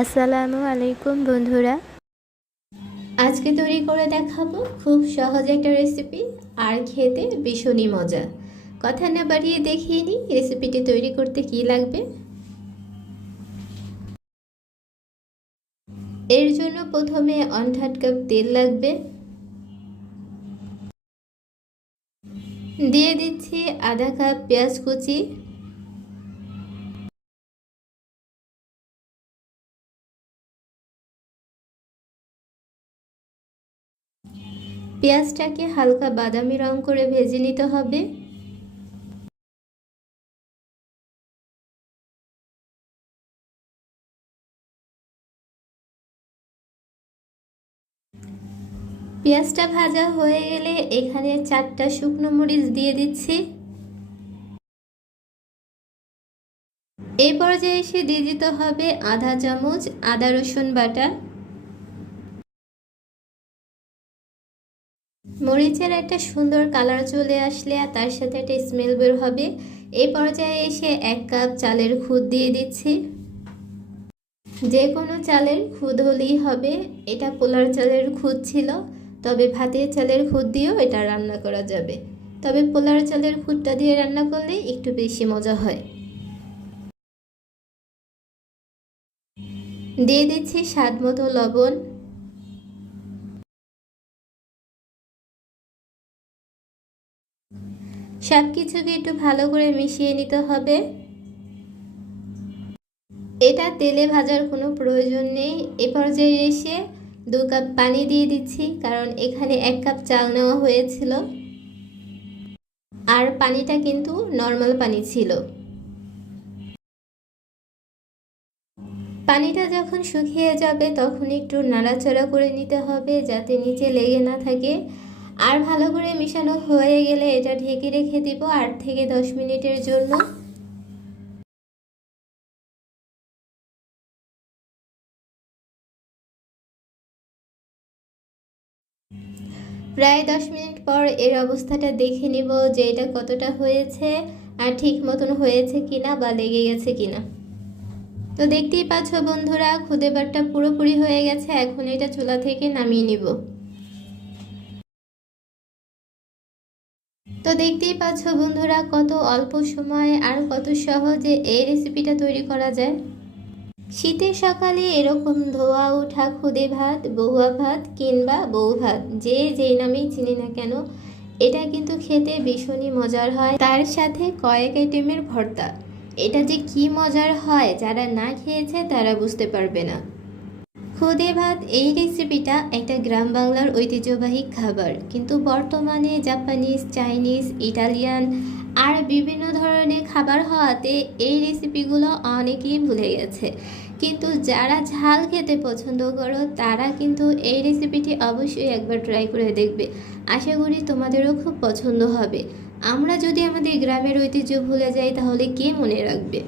আসসালামু আলাইকুম বন্ধুরা। আজকে তৈরি করে দেখাবো খুব সহজ একটা রেসিপি আর খেতে ভীষণই মজা। কথা না বাড়িয়ে দেখিয়ে নিই রেসিপিটি তৈরি করতে কি লাগবে। এর জন্য প্রথমে 1/2 কাপ তেল লাগবে, দিয়ে দিচ্ছি আধা কাপ পেঁয়াজ কুচি, পেঁয়াজটাকে হালকা বাদামি রং করে ভেজে নিতে হবে। পেঁয়াজটা ভাজা হয়ে গেলে এখানে 4টা শুকনো মরিচ দিয়ে দিচ্ছি। এই পর্যায়ে এসে দিয়ে দিতে হবে আধা চামচ আদা রসুন বাটা। মরিচের একটা সুন্দর কালার চলে আসলে আর তার সাথে একটা স্মেল বের হবে। এই পর্যায়ে এসে 1 কাপ চালের খুদ দিয়ে দিচ্ছি। যে কোনো চালের খুদ হলেই হবে, এটা পোলার চালের খুদ ছিল, তবে ভাতের চালের খুদ দিয়েও এটা রান্না করা যাবে, তবে পোলার চালের খুদটা দিয়ে রান্না করলে একটু বেশি মজা হয়। দিয়ে দিচ্ছি স্বাদ মতো লবণ। সব কিছুকে একটু ভালো করে মিশিয়ে নিতে হবে। এটা তেলে ভাজার কোনো প্রয়োজন নেই। এ পর্যায়ে এসে 2 কাপ পানি দিয়ে দিচ্ছি, কারণ এখানে 1 কাপ চাল নেওয়া হয়েছিল আর পানিটা কিন্তু নর্মাল পানি ছিল। পানিটা যখন শুকিয়ে যাবে তখন একটু নাড়াচাড়া করে নিতে হবে যাতে নিচে লেগে না থাকে। আর ভালো করে মিশানো হয়ে গেলে এটা ঢেকে রেখে দিব 8 থেকে 10 মিনিটের জন্য। প্রায় 10 মিনিট পর এর অবস্থাটা দেখে নিব যে এটা কতটা হয়েছে আর ঠিক মতন হয়েছে কিনা বা লেগে গেছে কিনা। তো দেখতেই পাচ্ছ বন্ধুরা, খুদে ভাতটা পুরোপুরি হয়ে গেছে। এখন এটা চুলা থেকে নামিয়ে নিব। তো দেখতেই পাচ্ছ বন্ধুরা, কত অল্প সময়ে আর কত সহজে এই রেসিপিটা তৈরি করা যায়। শীতের সকালে এরকম ধোয়া ওঠা খুদে ভাত, বহুয়া ভাত কিংবা বউ ভাত, যে যেই নামেই চিনি না কেন, এটা কিন্তু খেতে ভীষণই মজার হয়। তার সাথে কয়েক আইটেমের ভর্তা, এটা যে কি মজার হয় যারা না খেয়েছে তারা বুঝতে পারবে না। খুদে ভাত এই রেসিপিটা একটা গ্রাম বাংলার ঐতিহ্যবাহী খাবার, কিন্তু বর্তমানে জাপানিজ, চাইনিজ, ইটালিয়ান আর বিভিন্ন ধরনের খাবার হওয়াতে এই রেসিপিগুলো অনেকেই ভুলে গেছে। কিন্তু যারা ঝাল খেতে পছন্দ করো তারা কিন্তু এই রেসিপিটি অবশ্যই একবার ট্রাই করে দেখবে। আশা করি তোমাদেরও খুব পছন্দ হবে। আমরা যদি আমাদের গ্রামের ঐতিহ্য ভুলে যাই তাহলে কে মনে রাখবে।